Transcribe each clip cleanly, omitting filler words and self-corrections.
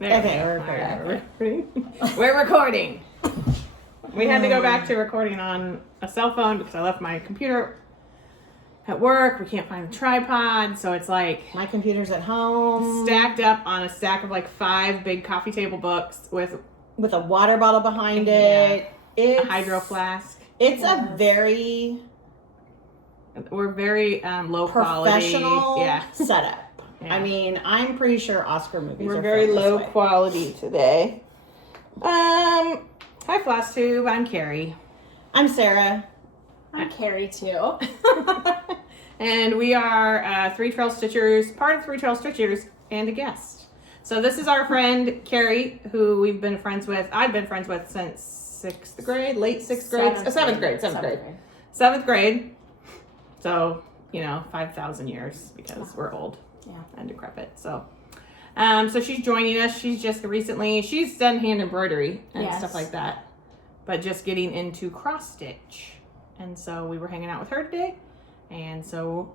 Okay, we're recording. We're recording. We had to go back to recording on a cell phone because I left my computer at work. We can't find a tripod, so it's like my computer's at home, stacked up on a stack of like 5 big coffee table books with a water bottle behind it. It's a hydro flask. It's a very we're very low professional quality setup. Yeah. I mean, I'm pretty sure Oscar movies we're are very low this way. quality today. Hi Flosstube, I'm Carrie. I'm Sarah. I'm Carrie too. And we are 3 Trail Stitchers, part of 3 Trail Stitchers, and a guest. So this is our friend Carrie, who we've been friends with. I've been friends with since 6th grade, late 6th grade, 7th grade. 7th grade. So, 5,000 years because we're old and decrepit. So, so she's joining us. She's just recently, she's done hand embroidery and stuff like that, but just getting into cross stitch. And so we were hanging out with her today. And so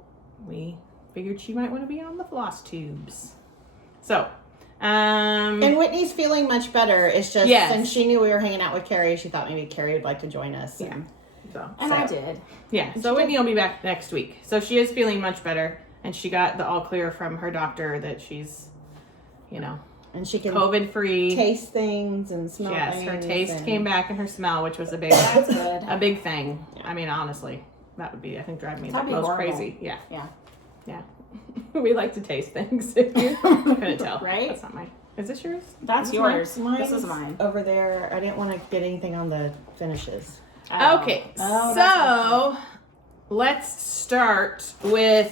we figured she might want to be on the Flosstubes. So, and Whitney's feeling much better. It's just since she knew we were hanging out with Carrie, she thought maybe Carrie would like to join us. Yeah. I did. Yeah. So Whitney will be back next week. So she is feeling much better, and she got the all clear from her doctor that she's, and she can COVID free, taste things and smell things. Yes, her taste came back and her smell, which was a big, That's good. a big thing. Yeah. I mean, honestly, that would be, I think, driving me the That'd be most horrible. crazy. Yeah. Yeah. We like to taste things. If you couldn't tell, Right? That's not mine. Is this yours? That's This is yours. Mine's This is mine. over there. I didn't want to get anything on the finishes. Okay, so let's start with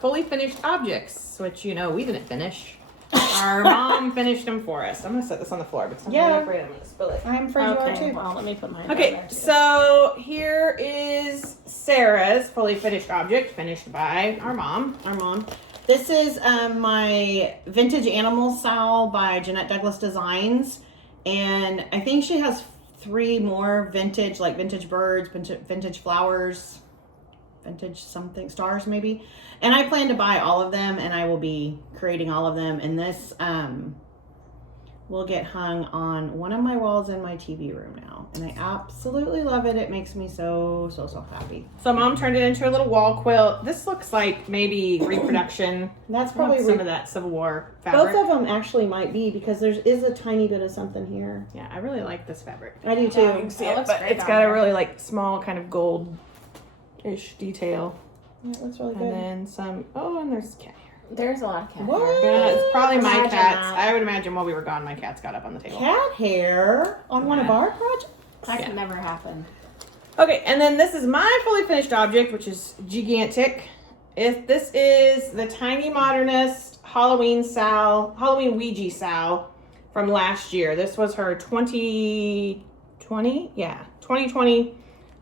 fully finished objects, which we didn't finish. Our mom finished them for us. I'm gonna set this on the floor because I'm really afraid I'm gonna spill it. I'm afraid you are Okay, too. well, let me put mine Okay, down there too. so here is Sarah's fully finished object, finished by our mom. This is my vintage animal sow by Jeanette Douglas Designs, and I think she has 3 more vintage, like vintage birds, vintage flowers, vintage something, stars maybe. And I plan to buy all of them, and I will be creating all of them. And this will get hung on one of my walls in my TV room now, and I absolutely love it. It makes me so happy. So mom turned it into a little wall quilt. This looks like maybe reproduction. That's probably some of that Civil War fabric. both of them actually might be, because there is a tiny bit of something here. Yeah, I really like this fabric. I do too. Yeah, you can see it, But it's got a really small kind of gold-ish detail. Yeah, that's really And good. then some, and there's cat hair. There's a lot of cat What? hair. Yeah, it's probably my Imagine cats. that. I would imagine while we were gone, my cats got up on the table. Cat hair on one of our projects? That Yeah. could never happen. Okay, and then this is my fully finished object, which is gigantic. This is the Tiny Modernist Halloween Ouija sow from last year. This was her 2020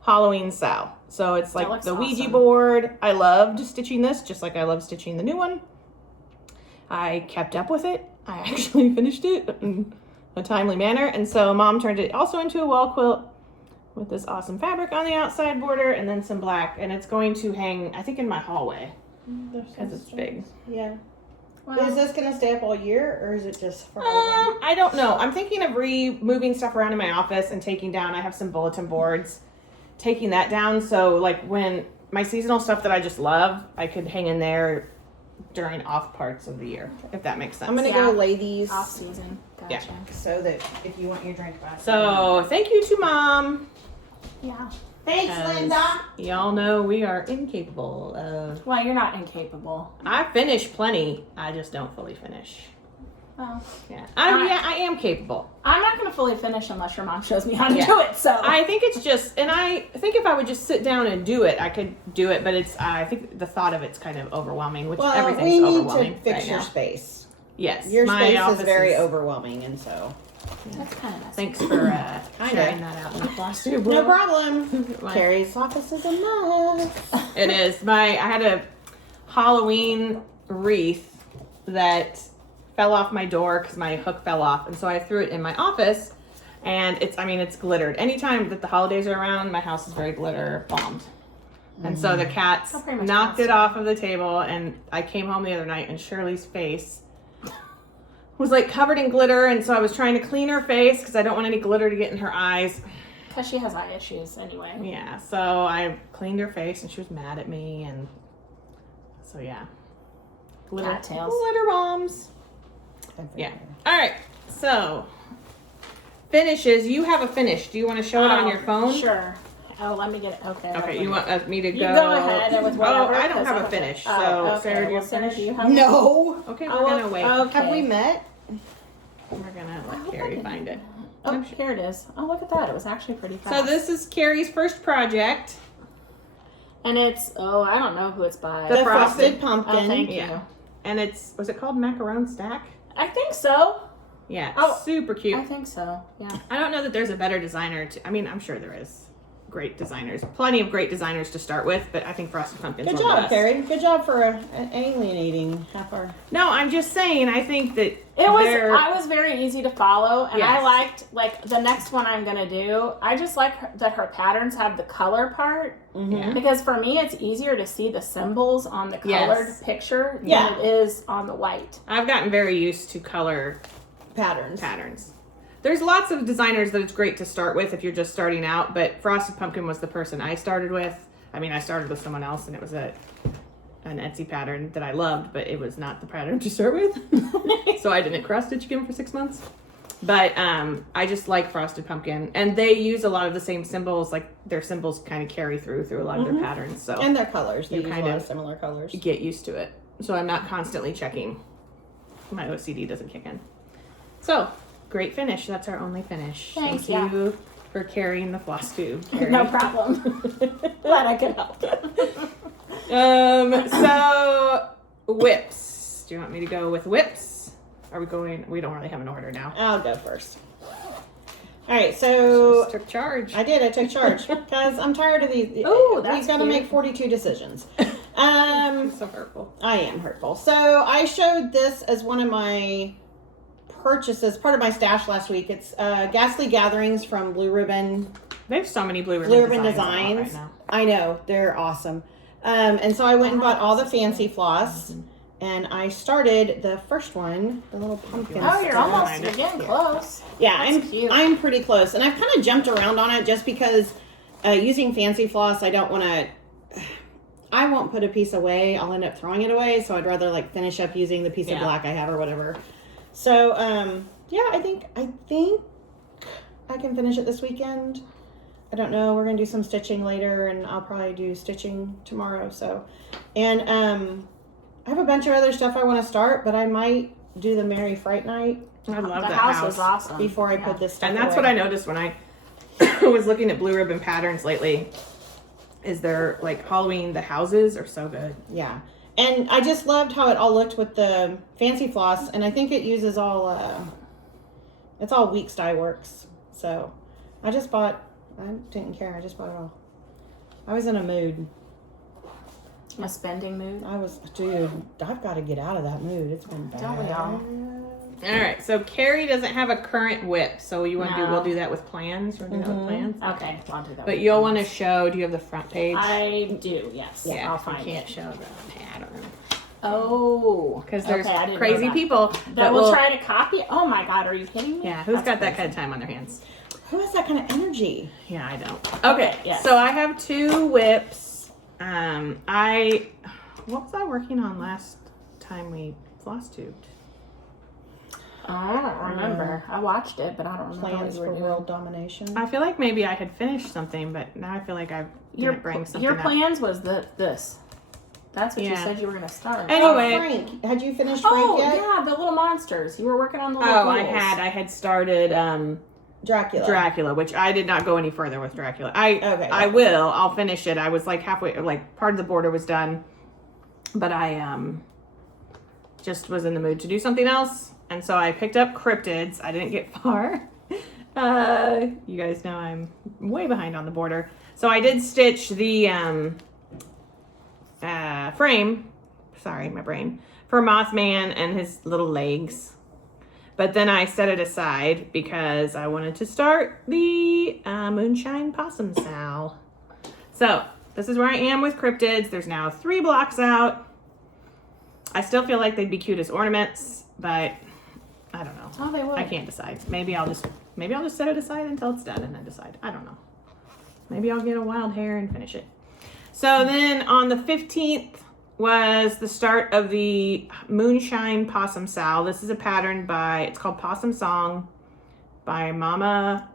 Halloween sow. So it's like looks the Ouija awesome. board. I loved stitching this, just like I love stitching the new one. I kept up with it. I actually finished it in a timely manner. And so mom turned it also into a wall quilt with this awesome fabric on the outside border and then some black. And it's going to hang, I think, in my hallway because it's big. Yeah. Well, Is this going to stay up all year, or is it just for I don't know. I'm thinking of moving stuff around in my office and taking down. I have some bulletin boards, taking that down. So like when my seasonal stuff that I just love, I could hang in there during off parts of the year, if that makes sense. I'm going to go lay these off season. Gotcha. Yeah. so that if you want your drink glass. So thank you to mom. Yeah. Thanks, Because Linda. Y'all know we are incapable of. Well, you're not incapable. I finish plenty. I just don't fully finish. Well, Yeah, I am capable. I'm not going to fully finish unless your mom shows me how to Yeah. do it. So I think it's just, and I think if I would just sit down and do it, I could do it. But I think the thought of it's kind of overwhelming, which Well, everything's we need overwhelming to fix right your now. space. Yes, Your my space is office very overwhelming, and so. that's kind of nice. Thanks for sharing that out in the Flosstube. No problem. My- Carrie's office is a mess. It is. I had a Halloween wreath that fell off my door because my hook fell off, and so I threw it in my office. And it's glittered. Anytime that the holidays are around, my house is very glitter bombed. And so the cats That's pretty much knocked it constant. off of the table, and I came home the other night, and Shirley's face was like covered in glitter, and so I was trying to clean her face because I don't want any glitter to get in her eyes. Because she has eye issues anyway. Yeah, so I cleaned her face and she was mad at me, and so yeah. Cattails. Glitter bombs. Yeah. All right, so finishes. You have a finish. Do you want to show it on your phone? Sure. Oh, let me get it. Okay. Okay, you want me to go? You go ahead with whatever. Oh, I don't 'cause have a finish. So, okay. Sarah, do you Well, Sarah, finish? do you have No. Okay, Oh, we're gonna wait. okay. Have we met? We're gonna I let hope I Carrie didn't. find it. Oh, here it is. Oh, look at that. It was actually pretty fast. So this is Carrie's first project. And it's, I don't know who it's by. The The frosted frosted pumpkin. Oh, thank Yeah. you. And was it called Macaron Stack? I think so. Yeah, Oh, super cute. I think so. Yeah. I don't know that there's a better designer I mean, I'm sure there is great designers. Plenty of great designers to start with, but I think Frosted Pumpkin's Good one of the job, best. Carrie. Good job for alienating half our. No, I'm just saying, I think that I was very easy to follow, and I Yes. liked, like, the next one I'm going to do, I just like that her patterns have the color part, Yeah. because for me, it's easier to see the symbols on the Yes. colored picture than Yeah. it is on the white. I've gotten very used to color patterns. There's lots of designers that it's great to start with if you're just starting out, but Frosted Pumpkin was the person I started with. I mean, I started with someone else, and it was an Etsy pattern that I loved, but it was not the pattern to start with. So I didn't cross stitch again for 6 months. But I just like Frosted Pumpkin, and they use a lot of the same symbols. Like their symbols kind of carry through a lot of their patterns. So And their colors. They You use a kind lot of of similar colors. get used to it. So I'm not constantly checking. My OCD doesn't kick in. So great finish. That's our only finish. Thanks, Thank you for carrying the Flosstube. Carrie. No problem. Glad I could help. So whips. Do you want me to go with whips? Are we going? We don't really have an order now. I'll go first. All right, so Just took charge. I took charge because I'm tired of these. Ooh, We've that's got to cute. make 42 decisions. So hurtful. I am hurtful. So I showed this as one of my purchases, part of my stash last week. It's Ghastly Gatherings from Blue Ribbon. They have so many Blue Ribbon, Blue Ribbon designs Designs. out right now. I know, they're awesome. And so I went and bought all the fancy floss, and I started the first one, the little pumpkin. Oh, you're stuff. almost getting close. Yeah, That's cute. I'm pretty close, and I've kind of jumped around on it just because using fancy floss, I don't want to. I won't put a piece away. I'll end up throwing it away, so I'd rather like finish up using the piece of black I have or whatever. So yeah, I think I can finish it this weekend. I don't know. We're gonna do some stitching later, and I'll probably do stitching tomorrow. So, and I have a bunch of other stuff I want to start, but I might do the Merry Fright Night I love The that house house. was awesome. before I put this stuff And that's away. what I noticed when I was looking at Blue Ribbon patterns lately. Is their like Halloween? The houses are so good. Yeah. And I just loved how it all looked with the fancy floss, and I think it uses all, it's all Weeks Dye Works. So I didn't care, I just bought it all. I was in a mood. A spending mood. I've got to get out of that mood. It's been bad. Don't we all? All right, so Carrie doesn't have a current whip, so you want to do? No. We'll do that with plans. You want to do that with plans? Okay, I'll do that. But you'll want to show. Do you have the front page? I do, yes. yeah, I'll you find can't it. show the pattern Oh. because there's Okay, I didn't know crazy that. people That will try to copy. Oh my god, are you kidding me? Yeah, who's That's got that crazy. kind of time on their hands? Who has that kind of energy? Yeah, I don't. Okay, yes. so I have 2 whips. What was I working on last time we floss tubed? I don't remember. I watched it, but I don't remember Plans what you for were world domination. I feel like maybe I had finished something, but now I feel like I didn't bring something Your up. plans was this. That's what you Yeah. said you were going to start. Anyway. Frank. Had you finished Frank Oh, yet? yeah, the little monsters. You were working on the little Oh, I ghouls. had started Dracula. Which I did not go any further with Dracula. I Okay. will. I'll finish it. I was like halfway, like part of the border was done, but I just was in the mood to do something else, and so I picked up cryptids. I didn't get far. You guys know I'm way behind on the border, so I did stitch the frame. Sorry, my brain for Mothman and his little legs. But then I set it aside because I wanted to start the Moonshine Possum Sal. So this is where I am with cryptids. There's now 3 blocks out. I still feel like they'd be cute as ornaments, but I don't know. Oh, they would. I can't decide. Maybe I'll just set it aside until it's done and then decide. I don't know. Maybe I'll get a wild hair and finish it. So then on the 15th was the start of the Moonshine Possum Sal. This is a pattern it's called Possum Song by Mama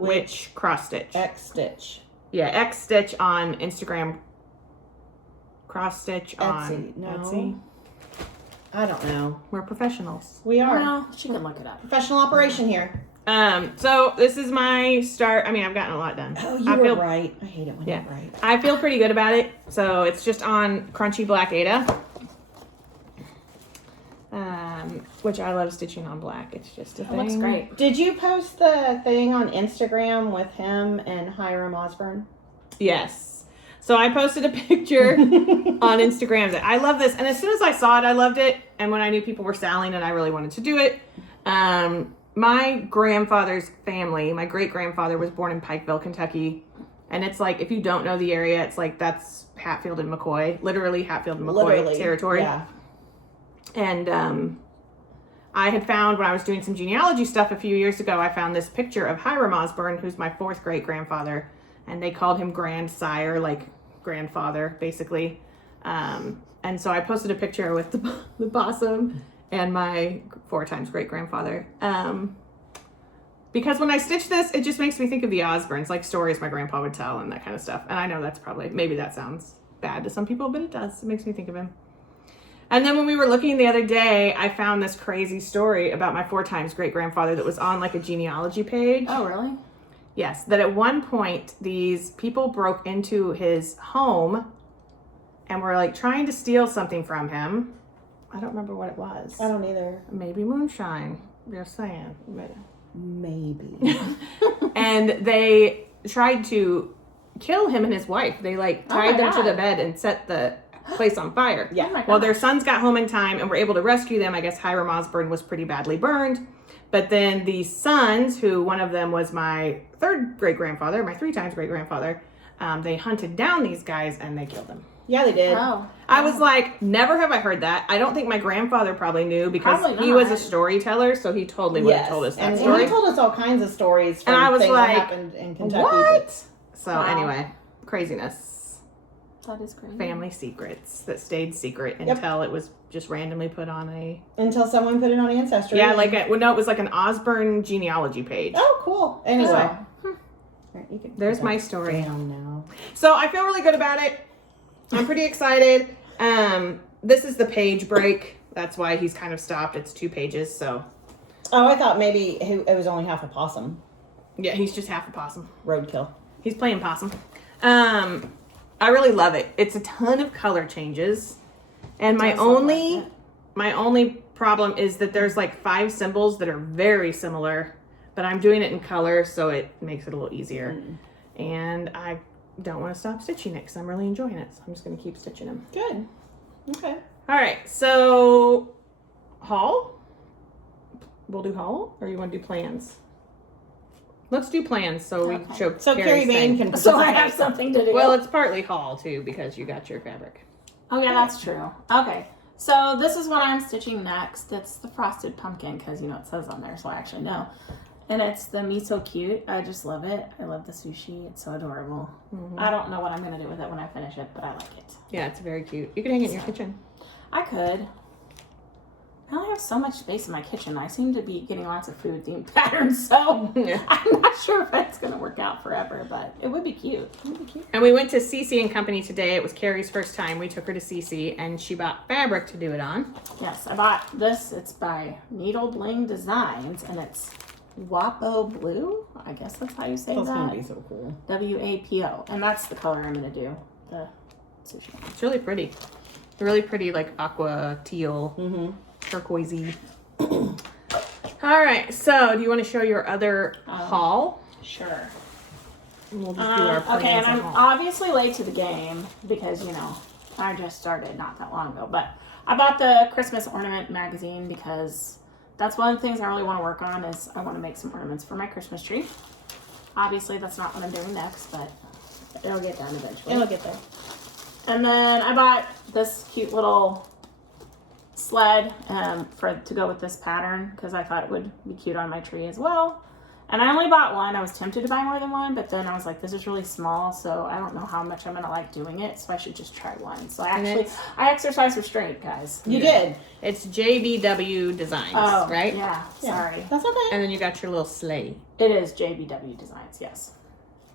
Witch Cross Stitch. X Stitch. Yeah, X Stitch on Instagram. Cross Stitch on Etsy. No. Etsy. I don't know. We're professionals. We are. Well, she can look it up. Professional operation here. So this is my start. I mean, I've gotten a lot done. Oh, you were right. I hate it when you're right. I feel pretty good about it. So it's just on crunchy black Aida. Which I love stitching on black. It's just a thing. Looks great. Did you post the thing on Instagram with him and Hiram Osborne? Yes. So I posted a picture on Instagram that I love this. And as soon as I saw it, I loved it. And when I knew people were selling and I really wanted to do it, my grandfather's family, my great-grandfather was born in Pikeville, Kentucky. And it's like, if you don't know the area, it's like that's Hatfield and McCoy. Literally Hatfield and McCoy territory. Yeah. And I had found, when I was doing some genealogy stuff a few years ago, I found this picture of Hiram Osborne, who's my fourth great-grandfather. And they called him grandsire, like grandfather, basically. And so I posted a picture with the possum and my 4 times great-grandfather. Because when I stitch this, it just makes me think of the Osbournes, like stories my grandpa would tell and that kind of stuff. And I know that's maybe that sounds bad to some people, but it does. It makes me think of him. And then when we were looking the other day, I found this crazy story about my 4 times great-grandfather that was on like a genealogy page. Oh, really? Yes, that at one point, these people broke into his home and were like trying to steal something from him. I don't remember what it was. I don't either. Maybe moonshine. Just saying. Maybe. And they tried to kill him and his wife. They like tied them to the bed and set the place on fire. Yeah. Oh my Well, gosh. their sons got home in time and were able to rescue them. I guess Hiram Osborne was pretty badly burned. But then the sons, who one of them was my 3rd great-grandfather, my 3 times great-grandfather, they hunted down these guys and they killed them. Yeah, they did. Oh. I was like, never have I heard that. I don't think my grandfather probably knew because Probably he was a not. storyteller, so he totally would have told us that and story. he told us all kinds of stories from And I was things like, that happened in Kentucky. What? So Wow. anyway, craziness. That is crazy. Family secrets that stayed secret until it was just randomly put on a... Until someone put it on Ancestry. Yeah, like, it was like an Osborne genealogy page. Oh, cool. Anyway. So, Right, you can there's put my that story. down now. So I feel really good about it. I'm pretty excited. This is the page break. That's why he's kind of stopped. It's 2 pages, so... Oh, I thought maybe it was only half a possum. Yeah, he's just half a possum. Roadkill. He's playing possum. I really love it. It's a ton of color changes. And my only problem is that there's like 5 symbols that are very similar, but I'm doing it in color, so it makes it a little easier. And I don't want to stop stitching it because I'm really enjoying it. So I'm just going to keep stitching them. Good. Okay. All right, so haul? We'll do haul, or you want to do plans? Let's do plans so we show So Carrie Bain can So I have something to do. Well, it's partly haul too because you got your fabric. Oh, yeah, that's true. Okay. So this is what I'm stitching next. It's the frosted pumpkin because, it says on there, so I actually know. And it's the Me So Cute. I just love it. I love the sushi. It's so adorable. I don't know what I'm going to do with it when I finish it, but I like it. Yeah, it's very cute. You can hang it in your kitchen. I could. I only have so much space in my kitchen. I seem to be getting lots of food themed patterns, so I'm not sure if it's going to work out forever, but it would be cute. And we went to CC and Company today. It was Carrie's first time. We took her to CC, and she bought fabric to do it on. Yes, I bought this. It's by Needle Bling Designs, and it's Wapo Blue. I guess that's how you say That's going that. to be so cool. WAPO. And that's the color I'm going to do. The sushi. It's really pretty. Really pretty, like aqua, teal, turquoisey. All right, so do you want to show your other haul? Sure. And we'll just do our plans Okay, and I'm haul. obviously late to the game because, I just started not that long ago. But I bought the Christmas Ornament magazine because that's one of the things I really want to work on is I want to make some ornaments for my Christmas tree. Obviously, that's not what I'm doing next, but it'll get done eventually. It'll get there. And then I bought this cute little sled to go with this pattern because I thought it would be cute on my tree as well. And I only bought one. I was tempted to buy more than one, but then I was like, this is really small, so I don't know how much I'm going to like doing it, so I should just try one. So I exercise restraint, guys. You did. It's JBW Designs, right? Yeah, sorry. That's okay. And then you got your little sleigh. It is JBW Designs, yes.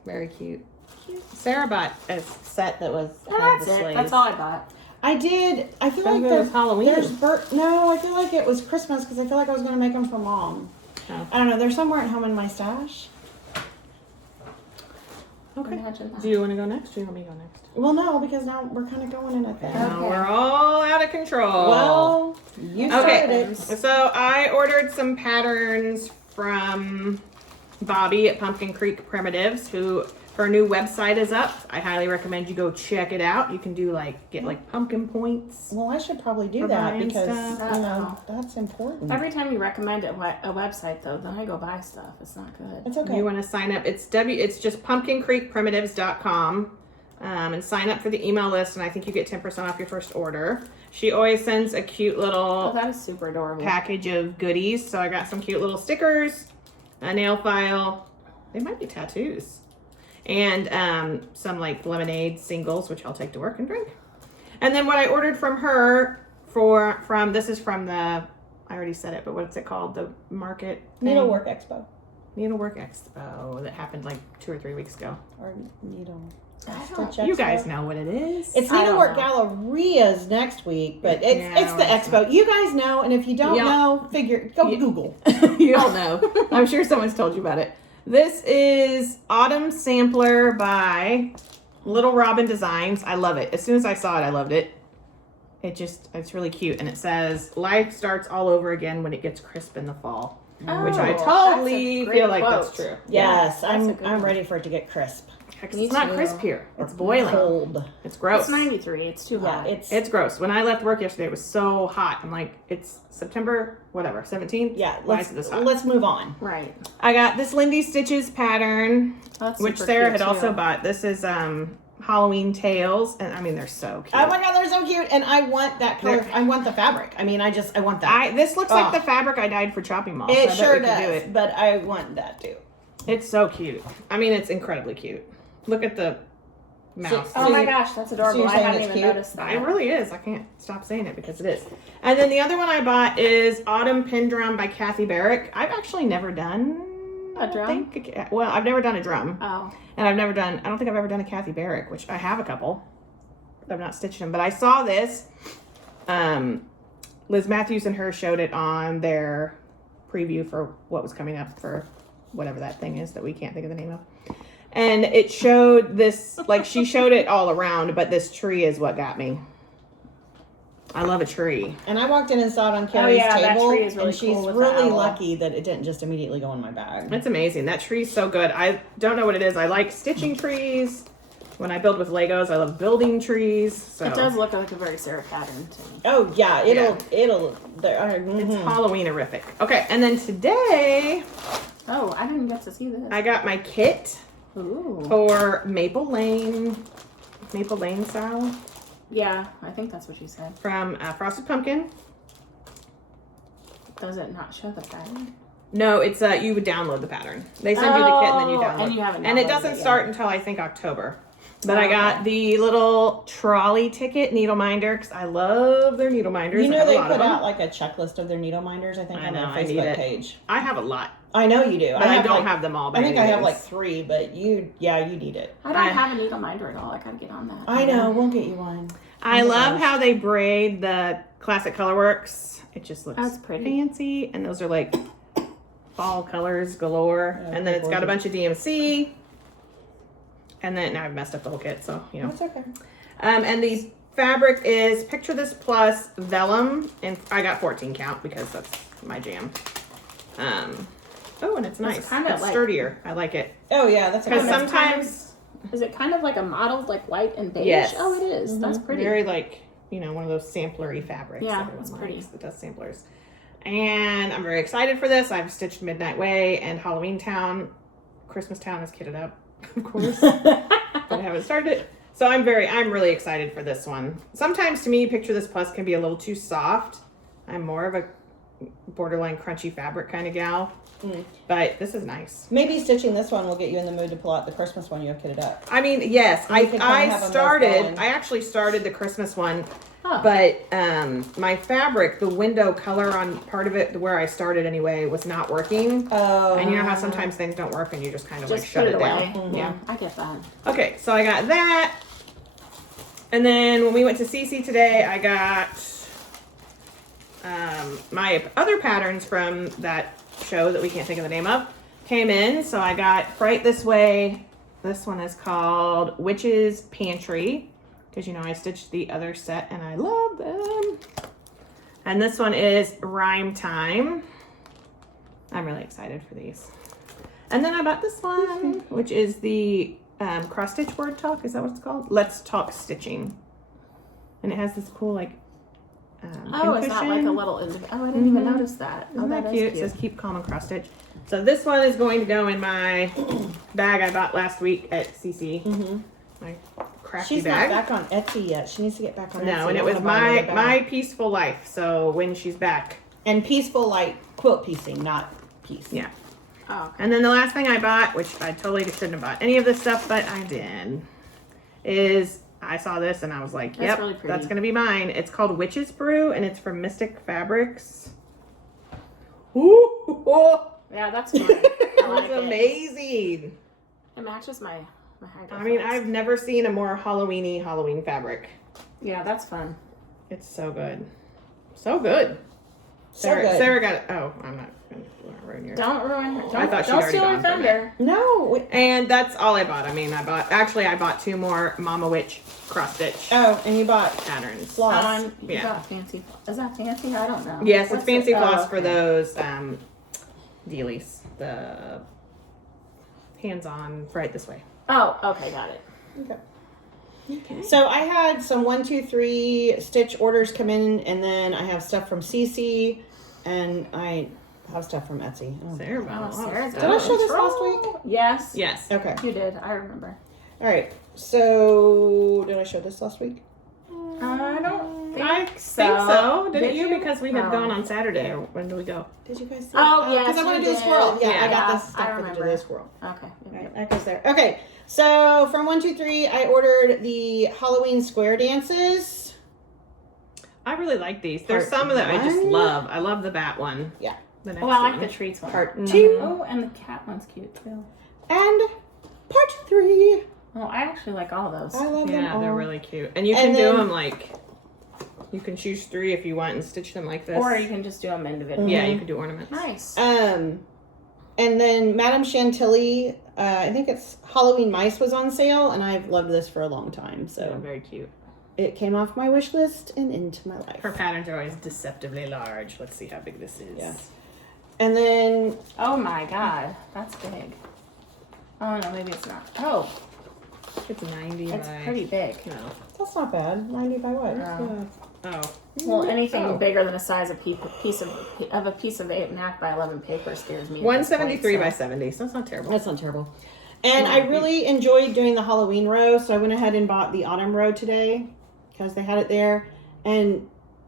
Very cute. Sarah bought a set that was And had that's the it. sleighs. That's all I bought. I did. I feel Don't like go there's with Halloween. No, I feel like it was Christmas because I feel like I was going to make them for Mom. Oh. I don't know. They're somewhere at home in my stash. Okay. Imagine that. Do you want to go next or do you want me to go next? Well, no, because now we're kind of going in a thing. Now we're all out of control. Well, you started it. So I ordered some patterns from Bobby at Pumpkin Creek Primitives, who her new website is up. I highly recommend you go check it out. You can get pumpkin points. Well, I should probably do For that buying because stuff. that's important. Every time you recommend a website, though, then I go buy stuff. It's not good. It's okay. You want to sign up? It's just pumpkincreekprimitives.com. And sign up for the email list, and I think you get 10% off your first order. She always sends a cute little Oh, that is super adorable. package of goodies. So I got some cute little stickers, a nail file. They might be tattoos. And some like lemonade singles, which I'll take to work and drink. And then what I ordered from her this is from I already said it, but what's it called? The market thing? Needlework Expo. Needlework Expo that happened like 2 or 3 weeks ago. Or needle. You guys know what it is. It's I don't Needlework know. Galleria's next week, but it's No, the it's expo. You guys know, and if you don't Yeah. know, go Yeah. Google. You all know. I'm sure someone's told you about it. This is Autumn Sampler by Little Robin Designs. I love it. As soon as I saw it, I loved it. It's really cute. And it says, life starts all over again when it gets crisp in the fall. Which I Oh, totally that's a great feel like quote. that's true. Yes, that's a I'm good one. ready for it to get crisp. Me It's not too. crisp here. It's boiling. Cold. It's gross. It's 93. It's too Yeah, hot. it's Gross. When I left work yesterday, it was so hot. I'm like, it's September, 17th. yeah. Why is this hot? Let's move on. right. I got this Lindy Stitches pattern, That's which super Sarah cute, had also too. bought. This is Halloween Tales, and I mean they're so cute. Oh my god, they're so cute, and I want that color. They're- I want the fabric. I mean, I want that. This looks like Oh. the fabric I dyed for Chopping Mall. It so I bet sure we could do does, it. but I want that too. It's so cute. I mean, it's incredibly cute. Look at the mouse. Oh my gosh, that's adorable. you're I saying haven't it's even cute? noticed that. It really is. I can't stop saying it because it is. And then the other one I bought is Autumn Pin Drum by Kathy Barrick. I've actually never done A drum? I've never done a drum. Oh. And I don't think I've ever done a Kathy Barrick, which I have a couple. I've not stitched them. But I saw this. Liz Matthews and her showed it on their preview for what was coming up for whatever that thing is that we can't think of the name of. And it showed this, like she showed it all around, but this tree is what got me. I love a tree. And I walked in and saw it on Carrie's yeah, that table, tree is really and she's cool with the really owl. lucky that it didn't just immediately go in my bag. It's amazing. That tree's so good. I don't know what it is. I like stitching trees. When I build with Legos, I love building trees. So It does look like a very Sarah pattern to me. Oh yeah, it'll. It's Halloween-erific. Okay, and then today Oh, I didn't get to see this. I got my kit Ooh. for Maple Lane style Yeah, I think that's what you said. from Frosted Pumpkin. Does it not show the pattern? No, it's you would download the pattern. They send you the kit and then you Oh, download. and you haven't And it downloaded doesn't it yet. start until I think October. But Oh, I got okay. the little trolley ticket needle minder because I love their needle minders. You I know have a they lot put of them. out like a checklist of their needle minders. I think I on know, their I need Facebook it. page. I have a lot, I know you do. but I don't like, have them all. By I think I any have like means. 3, but you need it. I don't have a needle minder at all. I gotta get on that. I know. We'll get you one. I Oh my love gosh. how they braid the classic Colorworks. It just looks That's pretty. fancy, and those are like fall colors galore. Yeah, And then it's got a gorgeous. bunch of DMC. And then now I've messed up the whole kit, so you know. That's okay. And the fabric is Picture This Plus Vellum, and I got 14 count because that's my jam. Oh, and it's nice. kinda It's like- sturdier. I like it Oh yeah, that's because okay. sometimes Is it kind of like a mottled, like white and beige? Yes. Oh, it is. That's pretty. very like one of those samplery fabrics. Yeah, everyone it's pretty. likes that does samplers. And I'm very excited for this. I've stitched Midnight Way and Halloween Town. Christmas Town is kitted up, of course, but I haven't started it. So I'm really excited for this one. Sometimes to me, Picture This Plus can be a little too soft. I'm more of a borderline crunchy fabric kind of gal. But this is nice. Maybe stitching this one will get you in the mood to pull out the Christmas one you have kitted up. I mean, yes, You can kinda have them both going. I actually started the Christmas one, but my fabric, the window color on part of it, where I started anyway, was not working. Oh. And you know how sometimes things don't work and you just kind of Just like shut put it it down. away. Mm-hmm. Yeah. I get that. Okay, so I got that. And then when we went to CC today, I got my other patterns from that show that we can't think of the name of came in. So I got Right This Way. This one is called Witch's Pantry, because you know I stitched the other set and I love them. And this one is Rhyme Time. I'm really excited for these. And then I bought this one, which is the cross stitch word talk. Is that what it's called? Let's Talk Stitching. And it has this cool like Oh, is that like a little? Oh, I didn't even notice that. Isn't Oh, that is cute? It says keep calm and cross stitch. So this one is going to go in my bag I bought last week at CC. My crafty She's bag. not back on Etsy yet. She needs to get back on Etsy. No, and I it was wanna buy another my bag. peaceful life. So when she's back, And peaceful like quilt piecing, not piece. yeah. Oh, okay. And then the last thing I bought, which I totally shouldn't have bought any of this stuff, but I did, is I saw this and I was like, That's yep, really pretty. that's going to be mine. It's called Witch's Brew and it's from Mystic Fabrics. Ooh, Yeah, that's fun. I like it's it. amazing. It matches my I mean, I've never seen a more Halloween-y Halloween fabric. Yeah, that's fun. It's so good. So good. So good. Sarah got it. Oh, I'm not going to ruin your... Don't ruin. Don't, I thought she'd don't already steal her gone from thunder. No. And that's all I bought. I mean, I bought 2 more Mama Witch cross-stitch Oh, and you bought patterns. floss. You Yeah. got fancy. Is that fancy? I don't know. Yes, What's it's fancy it? floss Oh, for okay. those dealies. The hands-on Right This Way. Oh, okay, got it. Okay. So I had some 1, 2, 3 stitch orders come in, and then I have stuff from CC, and I have stuff from Etsy. Oh. Sarah, Oh, Sarah's Did I show this last week? Yes. Yes. Okay. You did. I remember. All right. So did I show this last week? I don't think I think so. Didn't Did you? you? Because we had Oh. gone on Saturday. Or when did we go? Did you guys see? Oh, yes, Because I want to you do a did. squirrel. Yeah, I Yeah. got this I stuff for the remember. do a squirrel. Okay. All right, that goes there. Okay, so from 1, 2, 3, I ordered the Halloween square dances. I really like these. There's Part some that I just one. love. I love the bat one. Yeah. The next Oh, I like one. the treats one. Part Mhm. 2 Oh, and the cat one's cute too. and part 3. Oh, I actually like all those. I love them Yeah, all. they're really cute. And you And can do then- them like, you can choose 3 if you want and stitch them like this. Or you can just do them individually. Yeah, you can do ornaments. Nice. And then Madame Chantilly, I think it's Halloween Mice was on sale, and I've loved this for a long time. So So very cute. it came off my wish list and into my life. Her patterns are always deceptively large. Let's see how big this is. Yeah. And then Oh my god, that's big. Oh no, maybe it's not. Oh, It's 90 it's by... pretty big. No. that's not bad. 90 by what? No. Oh. Well, anything Oh. bigger than the size of piece of 8 MAC by 11 paper scares me. at this 173 point, by so- 70, so that's not terrible. That's not terrible. And No, I really enjoyed doing the Halloween row, so I went ahead and bought the autumn row today because they had it there. And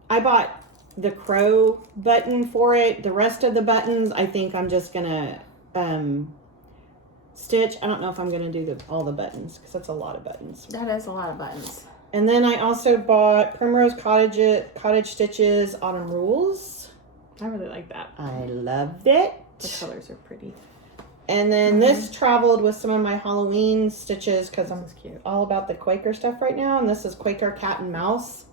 I bought the crow button for it. The rest of the buttons, I think I'm just gonna stitch. I don't know if I'm gonna do all the buttons because that's a lot of buttons. That is a lot of buttons. And then I also bought Primrose Cottage Stitches Autumn Rules. I really like that. I loved it. The colors are pretty. And then this traveled with some of my Halloween stitches because I'm This is cute. all about the Quaker stuff right now. And this is Quaker Cat and Mouse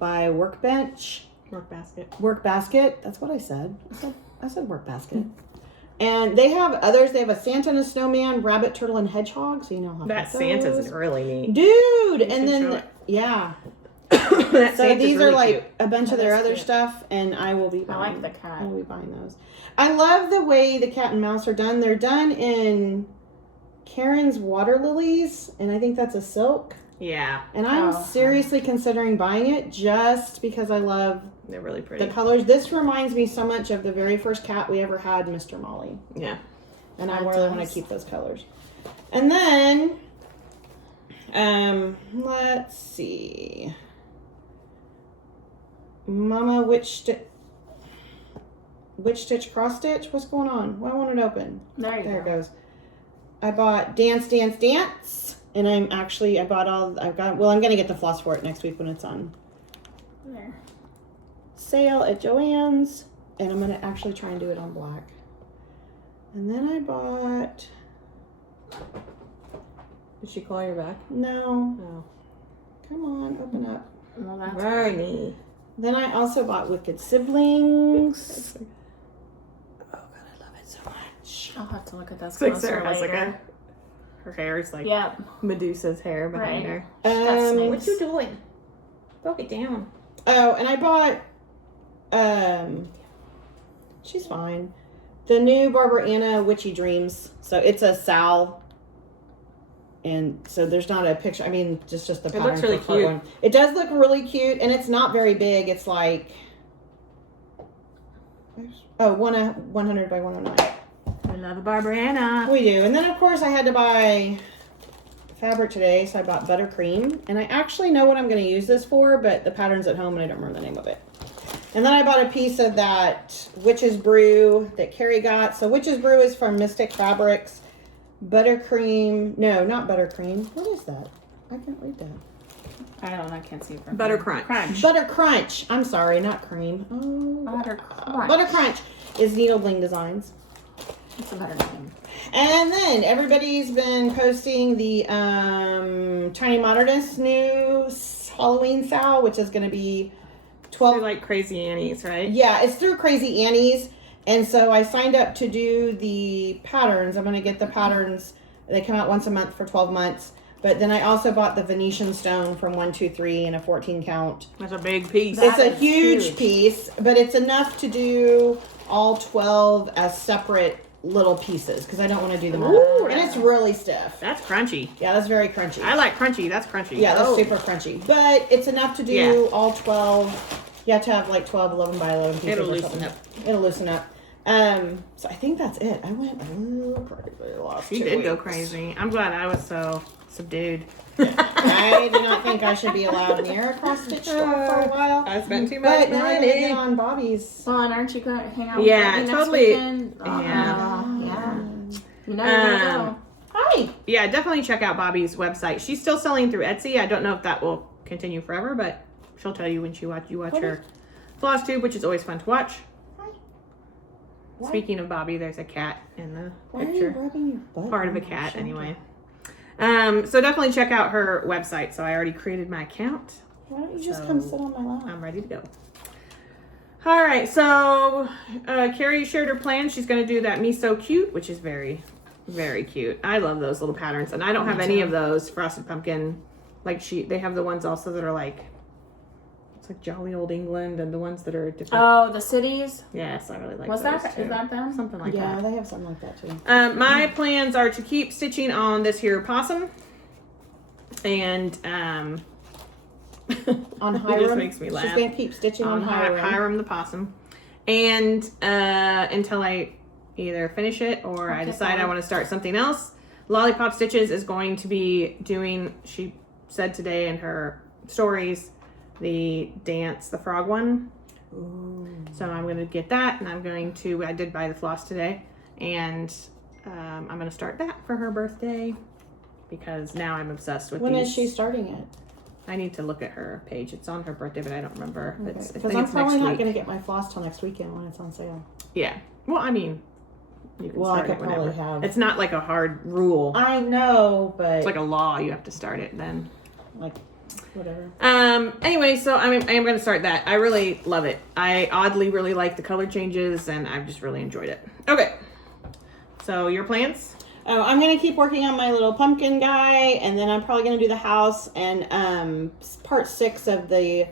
by Workbench. Work basket. Work Basket. That's what I said. I said Work Basket. And they have others. They have a Santa and a Snowman, Rabbit, Turtle, and Hedgehog. So you know how That to Santa's really neat. dude. should And show then it. yeah. That So Santa's these are really like cute. a bunch of That their is other cute. stuff, and I will be I buying. like the cat. I will be buying those. I love the way the cat and mouse are done. They're done in Karen's water lilies, and I think that's a silk. Yeah, And I'm Oh. seriously considering buying it just because I love they're really pretty. the colors. This reminds me so much of the very first cat we ever had, Mr. Molly. Yeah. And I That really want does. to keep those colors. And then, let's see. Mama Witch Witch Stitch Cross Stitch. What's going on? Why won't it open? There you There go. it goes. I bought Dance, Dance, Dance. And I'm going to get the floss for it next week when it's on There. sale at Joann's. And I'm going to actually try and do it on black. And then I bought, Did she call you back? no, No. come on, open up. Well, that's Bernie. Then I also bought Wicked Siblings. Oh, God, I love it so much. I'll have to look at those It's like closer Sarah has like later. her hair is like Yep. Medusa's hair behind Right. her. got snakes. What you doing? Broke it down. Oh, and I bought, she's fine. The new Barbara Anna Witchy Dreams. So it's a Sal. And so there's not a picture. I mean, just the pattern. looks really for part cute. one. It does look really cute, and it's not very big. It's like, 100 by 109. I love a Barbara Anna. We do. And then, of course, I had to buy fabric today, so I bought buttercream. And I actually know what I'm going to use this for, but the pattern's at home, and I don't remember the name of it. And then I bought a piece of that Witch's Brew that Carrie got. So Witch's Brew is from Mystic Fabrics. Buttercream. No, not buttercream. What is that? I can't read that. I don't know. I can't see it from Butter here. Crunch. Crunch. Butter Crunch. I'm sorry, not cream. Oh, Butter Crunch. Butter Crunch is Needle Bling Designs. It's a better name. And then everybody's been posting the Tiny Modernist new Halloween sale, which is going to be 12. They're like Crazy Annie's, right? Yeah, it's through Crazy Annie's. And so I signed up to do the patterns. I'm going to get the patterns. They come out once a month for 12 months. But then I also bought the Venetian stone from 123 in a 14 count. That's a big piece. That It's a is huge huge. piece, but it's enough to do all 12 as separate little pieces because I don't want to do them all. Ooh, And it's really stiff. That's crunchy. Yeah, that's very crunchy. I like crunchy. That's crunchy. Yeah, that's Oh. super crunchy. But it's enough to do Yeah. all 12. You have to have like 12, 11 by 11 pieces. It'll or loosen something. up. It'll loosen up. So I think that's it. I went a little crazy the last She 2 did go weeks. crazy. I'm glad I was so subdued. I do not think I should be allowed near a cross stitch store for a while. I spent too much But now I'm gonna get money. on Bobby's. Well, and aren't you going to hang out with Yeah, Bobby next totally. weekend? Yeah. Yeah. You know you're going to go. Hi. Yeah, definitely check out Bobby's website. She's still selling through Etsy. I don't know if that will continue forever, but she'll tell you when you watch What her Flosstube, which is always fun to watch. Hi. Why- Speaking of Bobby, there's a cat in the Why are you picture. rubbing your butt? Part of a on my cat, shoulder? anyway. So definitely check out her website. So I already created my account. Why don't you just So, come sit on my lap? I'm ready to go. All right, so Carrie shared her plan. She's going to do that Me So Cute, which is very, very cute. I love those little patterns, and I don't have any of those Frosted Pumpkin. Like they have the ones also that are like, it's like Jolly Old England, and the ones that are different. Oh, the cities? Yes, I really like Was those that, too. is that them? Something like Yeah, that. they have something like that too. My plans are to keep stitching on this here possum, and On it Hiram, just makes me laugh. she's gonna keep stitching on Hiram. Hiram the possum, and until I either finish it or I Okay, decide I fine. want to start something else. Lollipop Stitches is going to be doing. She said today in her stories, the dance, the frog one. Ooh. So I'm going to get that, and I'm going to. I did buy the floss today, and I'm going to start that for her birthday because now I'm obsessed with When these. is she starting it? I need to look at her page. It's on her birthday, but I don't remember. I Because think I'm it's probably next not week. gonna get my floss till next weekend when it's on sale. Yeah. Well, I mean, you can Well, I start could it whenever. probably have. It's not like a hard rule. I know, but It's like a law. You have to start it then. like whatever. Anyway, so I am going to start that. I really love it. I oddly really like the color changes, and I've just really enjoyed it. Okay. So your plans? Oh, I'm gonna keep working on my little pumpkin guy, and then I'm probably gonna do the house and part 6 of the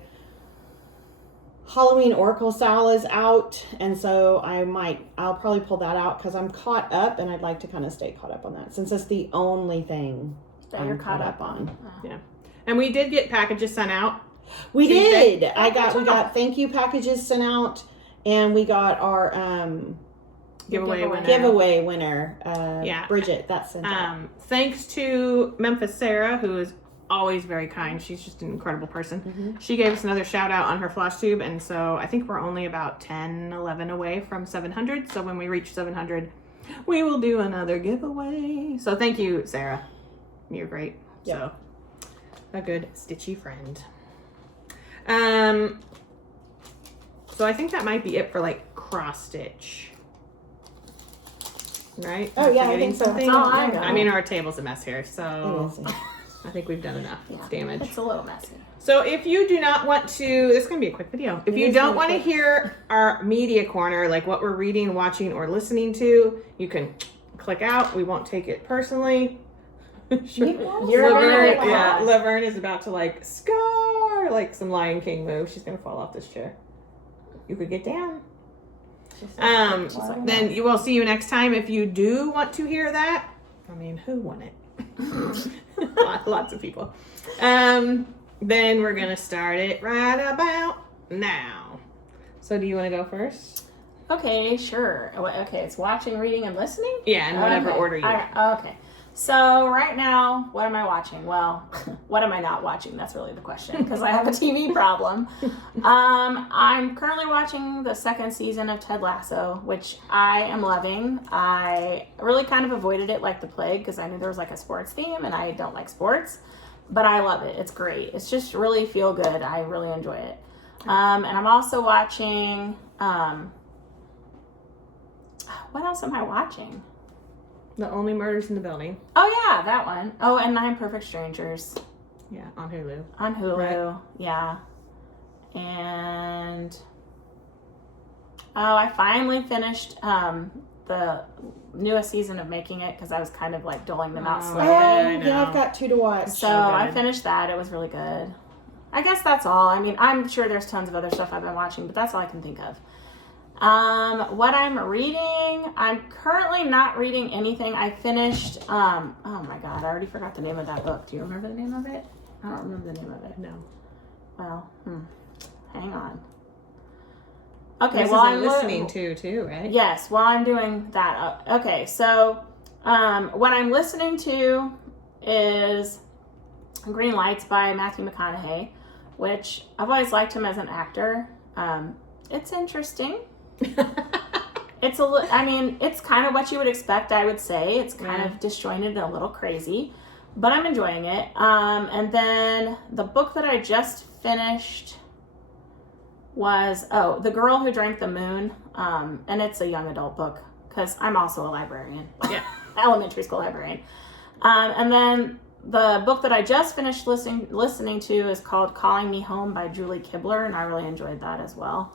Halloween Oracle Sal is out, and so I'll probably pull that out because I'm caught up, and I'd like to kind of stay caught up on that since it's the only thing That I'm you're caught up on. Yeah. And we did get packages sent out. We Tuesday? did. We got thank you packages sent out, and we got our Giveaway winner. giveaway winner. Yeah. Bridget. That's sent out. Thanks to Memphis Sarah, who is always very kind. She's just an incredible person. She gave us another shout out on her Flosstube, and so I think we're only about 10, 11 away from 700. So when we reach 700, we will do another giveaway. So thank you, Sarah. You're great. Yep. So a good stitchy friend. So I think that might be it for like cross stitch. Right? Oh, yeah, I think so. That's all I know. I mean, our table's a mess here, so It is. I think we've done enough damage. It's a little messy. So if you do not want to, this is going to be a quick video. If you don't want to hear our media corner, like what we're reading, watching, or listening to, you can click out. We won't take it personally. Laverne is about to like scar like some Lion King move. She's going to fall off this chair. You could get down. Then you will see you next time. If you do want to hear that, I mean, who won it? Lots of people. Then we're gonna start it right about now. So do you want to go first? Okay, sure. Okay, it's watching, reading, and listening? Yeah, in whatever order you want. Okay. So right now, what am I watching? Well, what am I not watching? That's really the question, because I have a TV problem. I'm currently watching the second season of Ted Lasso, which I am loving. I really kind of avoided it like the plague because I knew there was like a sports theme, and I don't like sports, but I love it. It's great. It's just really feel good. I really enjoy it. And I'm also watching, what else am I watching? The Only Murders in the Building. Oh, yeah, that one. Oh, and 9 Perfect Strangers. Yeah, on Hulu. On Hulu, Right. yeah. And, I finally finished the newest season of Making It because I was kind of like doling them out slowly. I know. Yeah, I've got 2 to watch. So good. I finished that. It was really good. I guess that's all. I mean, I'm sure there's tons of other stuff I've been watching, but that's all I can think of. What I'm reading, I'm currently not reading anything. I finished, oh my God, I already forgot the name of that book. Do you remember the name of it? I don't remember the name of it. No. Well, hang on. Okay, This well, is I'm listening to too, right? Yes, while I'm doing that. Okay, so what I'm listening to is Green Lights by Matthew McConaughey, which I've always liked him as an actor. It's interesting. It's it's kind of what you would expect, I would say. It's kind of disjointed and a little crazy, but I'm enjoying it. And then the book that I just finished was, The Girl Who Drank the Moon. And it's a young adult book because I'm also a librarian. Yeah. Elementary school librarian. And then the book that I just finished listening to is called Calling Me Home by Julie Kibler, and I really enjoyed that as well.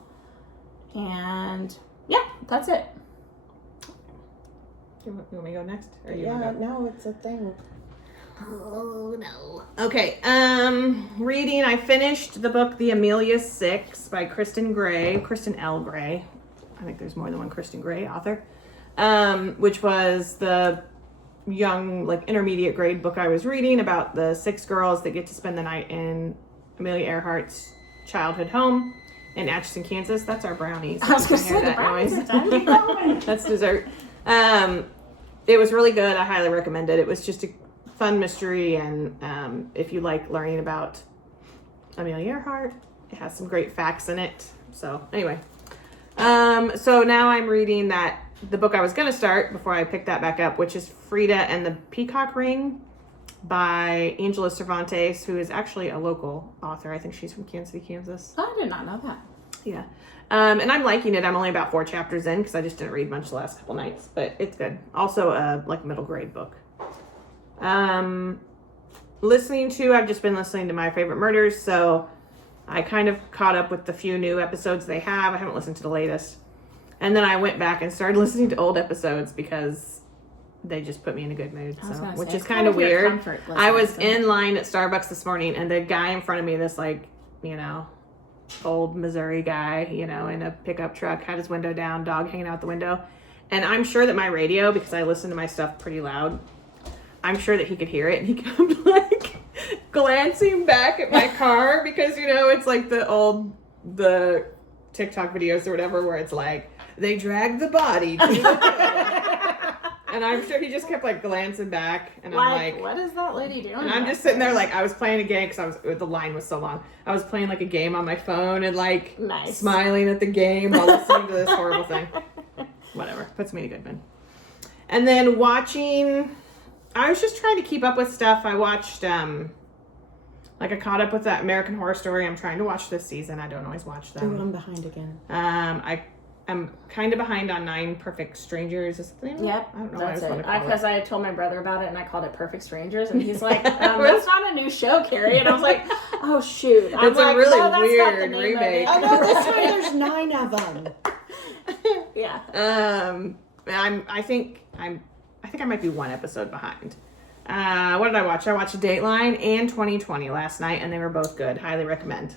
And yeah, that's it. You want me to go next? Or you Yeah, wanna go? no, it's a thing. Oh no. Okay. Reading. I finished the book The Amelia Six by Kristen L. Gray. I think there's more than one Kristen Gray author. Which was the young, like intermediate grade book I was reading about the 6 girls that get to spend the night in Amelia Earhart's childhood home in Atchison, Kansas. That's our brownies. I was going to You can say hear the that brownies. noise. That's dessert. It was really good. I highly recommend it. It was just a fun mystery, and if you like learning about Amelia Earhart, it has some great facts in it. So anyway, so now I'm reading the book I was going to start before I picked that back up, which is Frida and the Peacock Ring by Angela Cervantes, who is actually a local author. I think she's from Kansas City, Kansas. Oh, I did not know that. Yeah. And I'm liking it. I'm only about 4 chapters in because I just didn't read much the last couple nights, but it's good. Also a middle grade book. I've just been listening to My Favorite Murders, so I kind of caught up with the few new episodes they have. I haven't listened to the latest. And then I went back and started listening to old episodes because they just put me in a good mood, which is kind of weird. I was in line at Starbucks this morning, and the guy in front of me, this old Missouri guy, in a pickup truck, had his window down, dog hanging out the window. And I'm sure that my radio, because I listen to my stuff pretty loud, I'm sure that he could hear it, and he kept glancing back at my car because, it's like the TikTok videos or whatever where it's like, they dragged the body to the And I'm sure he just kept like glancing back, and I'm like, what is that lady doing? and I'm just sitting there like I was playing a game because the line was so long. I was playing like a game on my phone and like smiling at the game while listening to this horrible thing. Whatever, puts me in a good mood. And then watching, I was just trying to keep up with stuff. I watched like I caught up with that American Horror Story. I'm trying to watch this season. I don't always watch them. Ooh, I'm behind again. I'm kind of behind on 9 Perfect Strangers. Is the name? Yep, I don't know. that's what I it. call Because I told my brother about it and I called it Perfect Strangers, and he's like, "That's not a new show, Carrie." And I was like, "Oh shoot!" It's a really that's not the weird name of it." remake. Oh no, this time there's 9 of them. Yeah. I think I might be 1 episode behind. What did I watch? I watched Dateline and 2020 last night, and they were both good. Highly recommend.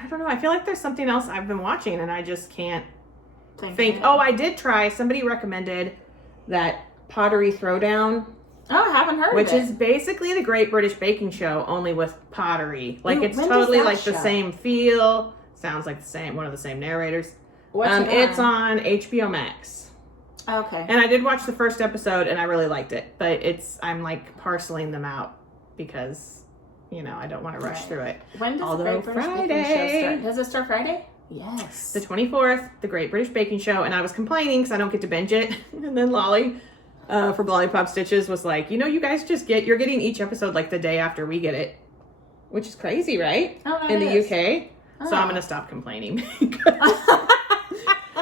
I don't know. I feel like there's something else I've been watching, and I just can't think. Oh, I did try. Somebody recommended that Pottery Throwdown. Oh, I haven't heard which of it. is basically the Great British Baking Show, only with pottery. Like, Ooh, it's when totally does that like the show? same feel. Sounds like one of the same narrators. What's it It's on HBO Max. Okay. And I did watch the first episode, and I really liked it. But I'm like parceling them out because, I don't want to rush through it. When does Although the Great British Baking Show Friday. start? Does it start Friday? Yes. The 24th, the Great British Baking Show, and I was complaining because I don't get to binge it. And then Lolly from Lollipop Stitches was like, you guys you're getting each episode like the day after we get it, which is crazy, right? Oh, that in the is. UK. Oh. So I'm going to stop complaining.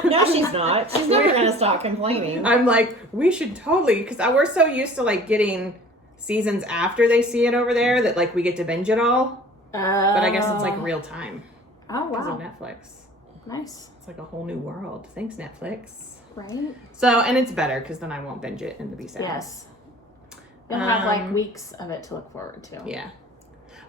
No, she's not. She's never going to stop complaining. I'm like, we should totally, because we're so used to like getting seasons after they see it over there that like we get to binge it all. But I guess it's like real time. Oh, Because wow. of Netflix. Nice. It's like a whole new world. Thanks, Netflix. Right? So, and it's better because then I won't binge it and be sad. Yes. You'll have like weeks of it to look forward to. Yeah.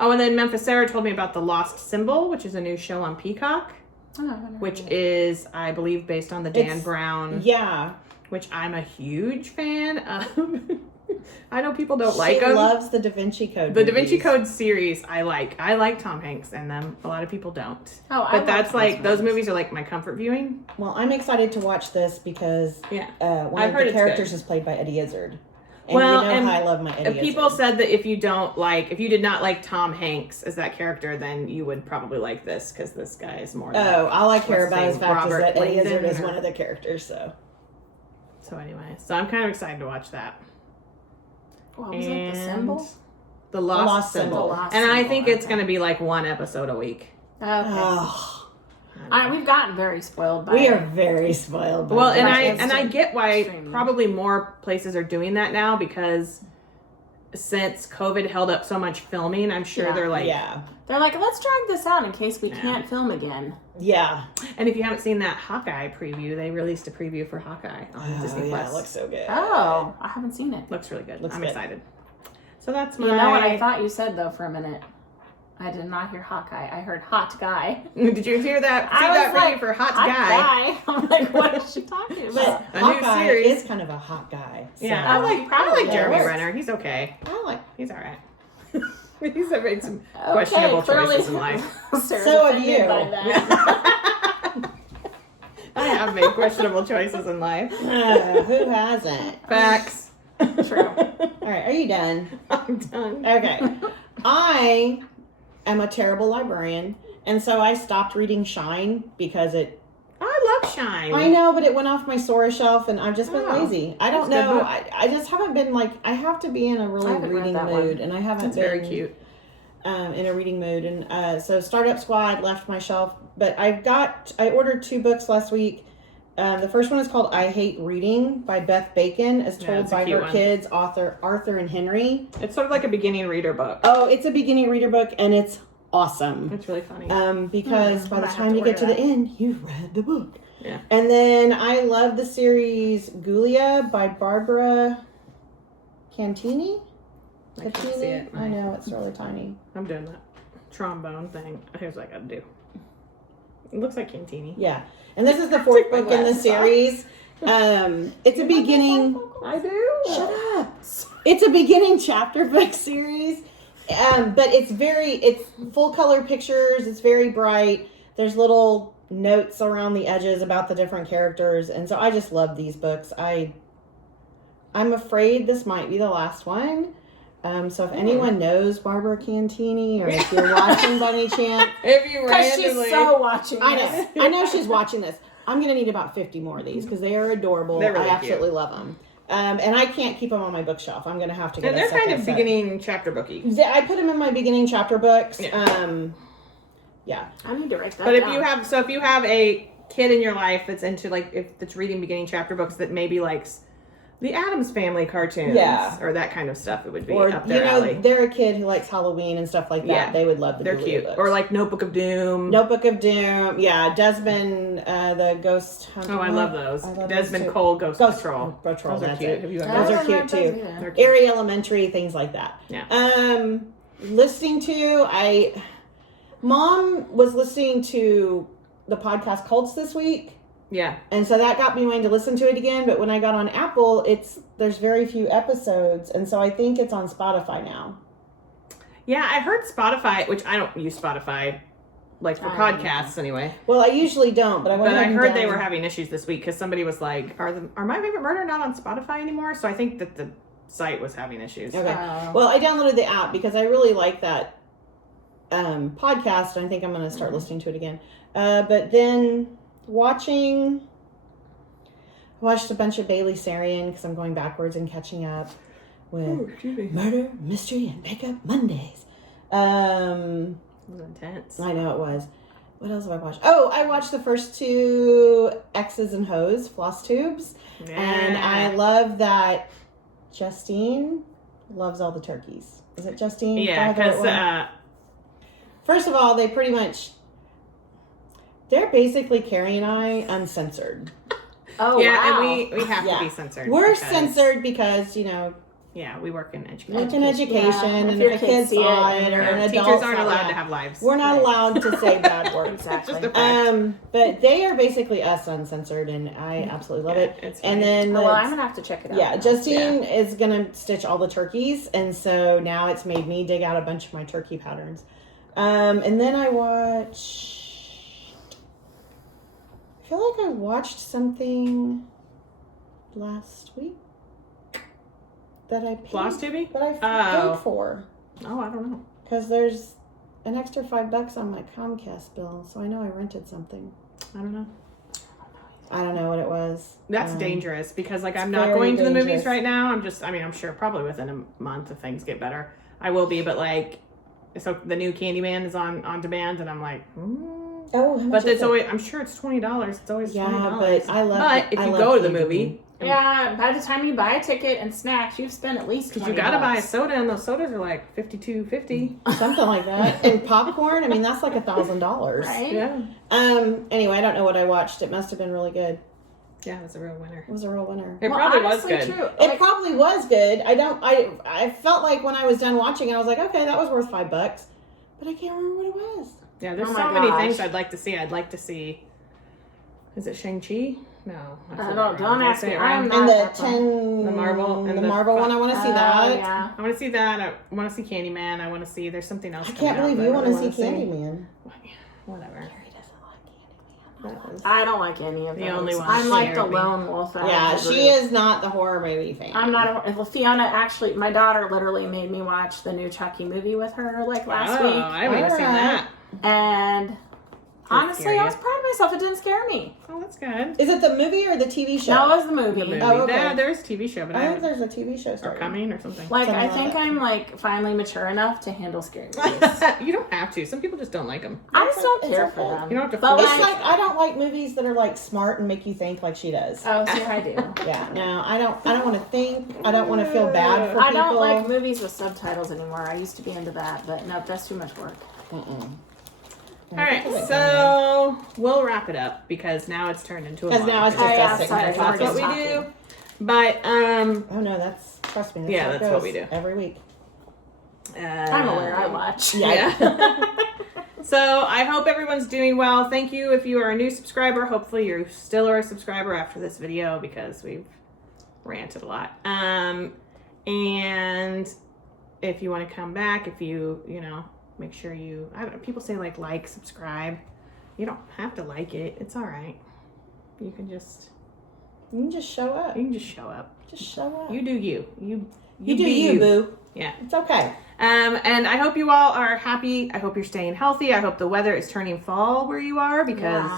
Oh, and then Memphis Sarah told me about The Lost Symbol, which is a new show on Peacock, Oh, I haven't heard which of it. is, I believe, based on the Dan It's- Brown, Yeah. which I'm a huge fan of. I know people don't She like them. loves the Da Vinci Code The Da Vinci movies. Code series, I like. I like Tom Hanks in them. A lot of people don't. Oh, I But love that's like, those movies. movies are like my comfort viewing. Well, I'm excited to watch this because Yeah. one I've of heard the it's characters good. is played by Eddie Izzard. And Well, you know and how I love my Eddie Izzard. People said that if you did not like Tom Hanks as that character, then you would probably like this because this guy is more. Oh, all I care what's about his is name? fact is Robert that Eddie Izzard Langdon is or- one of the characters, so. So anyway, so I'm kind of excited to watch that. What was it? The Symbol? The Lost, Lost Symbol. Symbol. The Lost And I Symbol, think it's okay. going to be like 1 episode a week. Okay. Oh, We've gotten very spoiled by we it. are very spoiled. By Well, that. and I get why Streaming. probably more places are doing that now because since COVID held up so much filming, I'm sure Yeah. they're like, yeah. They're like, let's drag this out in case we Yeah. can't film again. Yeah. And if you haven't seen that Hawkeye preview, they released a preview for Hawkeye on Disney yeah, Plus. it looks so good. Oh, I haven't seen it. Looks really good. Looks I'm good. excited. So that's my. You know what I thought you said though for a minute? I did not hear Hawkeye. I heard Hot Guy. Did you hear that? See I was that like, preview for Hot Hot Guy? I'm like, what is she talking But about? A new Hawkeye series. is kind of a hot guy. So. Yeah, Oh, he I probably like Jeremy is. Renner. He's okay. I like. He's all right. He's made some questionable choices in life. Sarah's So have offended you. by that. I have made questionable choices in life. Who hasn't? Facts. True. All right, are you done? I'm done. Okay. I am a terrible librarian, and so I stopped reading Shine because it. I love Shine. I know, but it went off my storage shelf, and I've just been Oh, lazy. I don't that's a good know. book. I just haven't been like. I have to be in a really I haven't read reading that mood, one. and I haven't That's been very cute. in a reading mood, and so Startup Squad left my shelf. But I ordered 2 books last week. The first one is called I Hate Reading by Beth Bacon, as Yeah, told it's a by cute her one. kids, Arthur and Henry. It's sort of like a beginning reader book. Oh, it's a beginning reader book, and it's awesome. It's really funny. Because by the might have time to you get to order the end, you've read the book. Yeah. And then I love the series Gulia by Barbara Cantini. I can't see it. I know, it's really tiny. I'm doing that trombone thing. Here's what I gotta do. It looks like Cantini. Yeah. And this is the 4th my book in the glasses off. series. It's a beginning. I do. Shut up. It's a beginning chapter book series. But it's full color pictures. It's very bright. There's little notes around the edges about the different characters, and so I just love these books. I'm afraid this might be the last one. So if anyone knows Barbara Cantini, or if you're watching by any chance, If you Because randomly, she's so watching. I know she's watching this. I'm gonna need about 50 more of these because they are adorable. They're really I absolutely love them. And I can't keep them on my bookshelf. I'm gonna have to get. and they're a second kind of set. beginning chapter booky. Yeah, I put them in my beginning chapter books. Yeah. Yeah. I need to write that But down. if you have a kid in your life that's into that's reading beginning chapter books that maybe likes the Addams Family cartoons, Yeah. or that kind of stuff, it would be Or up their alley. they're a kid who likes Halloween and stuff like that. Yeah. They would love the They're Julia cute. books. Or like Notebook of Doom. Notebook of Doom. Yeah, Desmond, the Ghost Hunter. Oh, I love those. I love Desmond those too. Cole Ghost Patrol. Patrol. Those are That's cute. it. Have you ever Those I are don't cute know too. those either. They're cute. Airy Elementary, things like that. Yeah. Listening to Mom was listening to the podcast Cults this week. Yeah. And so that got me wanting to listen to it again. But when I got on Apple, there's very few episodes. And so I think it's on Spotify now. Yeah, I heard Spotify, which I don't use Spotify, like for podcasts anyway. Well, I usually don't, but I went But I ahead and heard they down- were having issues this week because somebody was like, "Are My Favorite Murder not on Spotify anymore?" So I think that the site was having issues. Okay. Oh. Well, I downloaded the app because I really like that podcast. And I think I'm going to start listening to it again. But then I watched a bunch of Bailey Sarian because I'm going backwards and catching up with Murder, Mystery, and Makeup Mondays. It was intense. I know it was. What else have I watched? Oh, I watched the first 2 X's and Hoes, Flosstubes. Yeah. And I love that Justine loves all the turkeys. Is it Justine? Yeah, because First of all, they're basically Carrie and I uncensored. Oh, yeah, wow. and we have Yeah. to be censored. We're because- censored because, Yeah, we work in education. work in education, Yeah, and if if your a kids kid see it, saw it, or Yeah, an adult teachers aren't saw allowed it, to have lives. we're not Right. allowed to say bad words. Exactly. Just a fact. But they are basically us uncensored, and I absolutely love it. It's And funny. then Well, I'm gonna have to check it out. yeah, now. Justine is gonna stitch all the turkeys, and so now it's made me dig out a bunch of my turkey patterns. And then I feel like I watched something last week that I paid, Flosstube? but I Oh. paid for Oh, I don't know. because there's an extra $5 on my Comcast bill, so I know I rented something. I don't know. I don't know what it was. That's dangerous because I'm it's not very going to the movies dangerous. right now. I'm sure probably within a month if things get better, I will be. But so the new Candyman is on demand, and I'm like, Oh, how much but is it's it? always. I'm sure it's $20. It's always Yeah, $20. but I love. But if I you love go to the Candyman. movie, Yeah, by the time you buy a ticket and snacks, you've spent at least because $20. you got to buy a soda, and those sodas are like $52.50. something like that, and popcorn. I mean, that's like $1,000. Right? Yeah, Anyway, I don't know what I watched. It must have been really good. yeah, it's a real winner. It was a real winner. It Well, probably was honestly, good. True. It probably was good. I felt like when I was done watching it, I was like, okay, that was worth $5, but I can't remember what it was. Yeah, there's Oh so my many gosh. things I'd like to see. I'd like to see. Is it Shang-Chi? No. I said that Don't wrong. Did I ask say me. it I wrong? am And not the that one. The Marvel and the the Marvel one. I want to see that. Yeah. I want to see that. I want to see Candyman. I want to see. There's something else. I coming can't out believe that you I want really to see wanna Candyman. Whatever. Carrie doesn't like Candyman. That was- I don't like any of The those. only one I'm like the scared me. lone wolf. out of Yeah, the she group. is not the horror movie fan. I'm not a. Well, Fiona actually, my daughter literally made me watch the new Chucky movie with her last Oh, week, I haven't even seen Alright. that. and honestly, scare I you. was proud of myself. It didn't scare me. Oh, that's good. Is it the movie or the TV show? No, it was the movie. The movie. Oh, okay. Yeah, there's a TV show, but I I think haven't. there's a TV show Or starting. coming or something. Like, Something I like think that. I'm like finally mature enough to handle scary movies. You don't have to. Some people just don't like them. I just don't It's care okay. for them. You don't have to But force It's like, like I don't like movies that are like smart and make you think like she does. oh, see, I do. Yeah, no, I don't want to think. I don't want to feel bad for I people. don't like movies with subtitles anymore. I used to be into that, but no, that's too much work. Mm-mm. All right, so we'll wrap it up because now it's turned into a Because now it's vlog. just yeah, us sitting sorry, here That's talking. what we do. talking. But Oh no, trust me. That's Yeah, how it that's what goes we do. every week. I'm aware. I watch. Yeah. So I hope everyone's doing well. Thank you if you are a new subscriber. Hopefully you still are a subscriber after this video because we've ranted a lot. And if you want to come back, if you make sure you, I don't know, people say like, subscribe. You don't have to like it. It's all right. You can just show up. You can just show up. Just show up. You do you. You do be you, boo. Yeah. It's okay. And I hope you all are happy. I hope you're staying healthy. I hope the weather is turning fall where you are because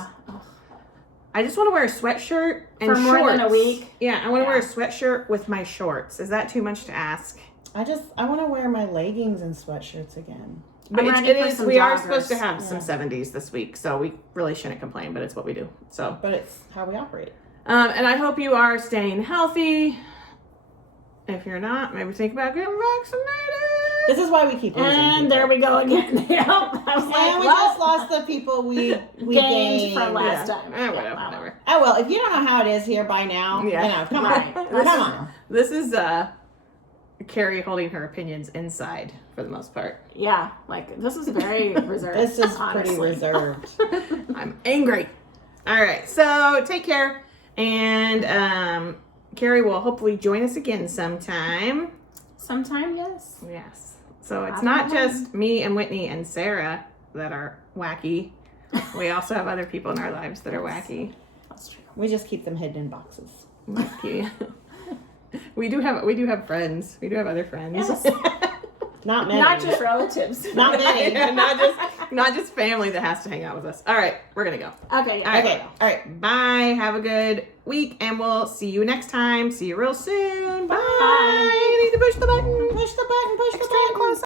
I just want to wear a sweatshirt and for more shorts. than a week. Yeah, I want to wear a sweatshirt with my shorts. Is that too much to ask? I want to wear my leggings and sweatshirts again. But I'm ready it for is. some We are joggers. supposed to have some 70s this week, so we really shouldn't complain. But it's what we do. So, But it's how we operate. and I hope you are staying healthy. If you're not, maybe think about getting vaccinated. This is why we keep losing And people. there we go again. Yep. I was like, And we just lost the people we gained from gained. last time. Whatever. Oh well, if you don't know how it is here by now, Yeah. come Right. on, come on. This is Carrie holding her opinions inside for the most part. Yeah, like this is very reserved. This is honestly. pretty reserved. I'm angry. All right, so take care, and Carrie will hopefully join us again sometime. Sometime, yes. Yes. So it's I not don't know. just me and Whitney and Sarah that are wacky. We also have other people in our lives that are wacky. That's true. We just keep them hidden in boxes. Wacky. We do have friends. We do have other friends. Yes. Not many. Not just relatives. Not many. Yeah, not just family that has to hang out with us. All right, we're gonna go. Okay, yeah. All right. Okay. All right. Bye. Have a good week, and we'll see you next time. See you real soon. Bye. Bye. You need to push the button. Push the button. Push the Extreme button. close